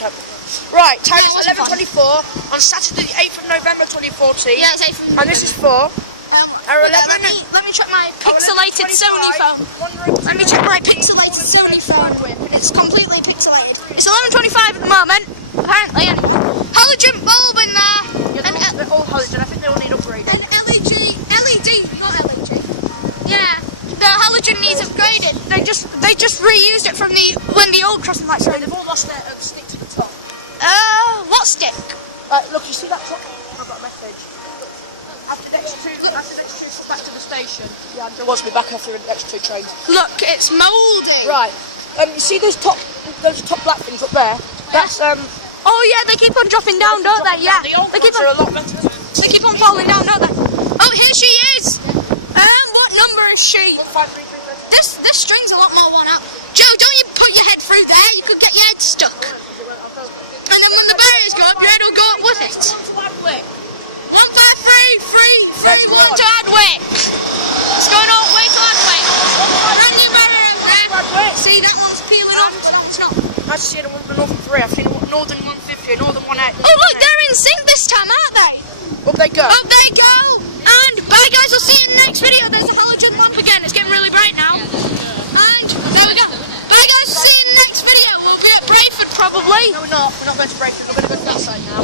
Right, time is 11:24 on Saturday, the 8th of November 2014. Yeah, it's 8th of November. And this is for our 11. Let me check my pixelated Sony phone. Let me check my pixelated Sony phone. It's completely pixelated. It's 11:25 at the moment, apparently. Anyway, halogen bulb in there. Yeah, they're all halogen. I think they all need upgrading. An LED, not LED. Yeah, the halogen needs upgraded. They just reused it from when the old crossing lights were in. They've all lost their stick to the top. What stick? Look, you see that truck? I've got a message. After next two, back to the station. Yeah, Andrew wants me back after the next 2 trains. Look, it's mouldy. Right. You see those top black things up there? That's Oh yeah, they keep on dropping down, don't they? Yeah. The old They keep ones are on. a lot better. They keep on falling down, don't they? Oh, here she is. What number is she? 15333. This string's a lot more worn out. Joe, don't you put your head through there? You could get your head stuck. And then when the barriers go up, your head will go up with it. 15333 to Adwick. It's going all the way to Adwick. Brand new barrier there. See, that one's peeling off. It's not. I've seen a Northern 3. I've seen a Northern 150, a Northern 180. Oh look, they're in sync this time, aren't they? Up they go. Up they go. And bye guys, we'll see you in the next video. There's a halogen lamp again. It's getting really bright now. And there we go. Bye guys, we'll see you in the next video. We'll be at Brayford probably. No, we're not. We're not going to Brayford. We're going to go to that side now.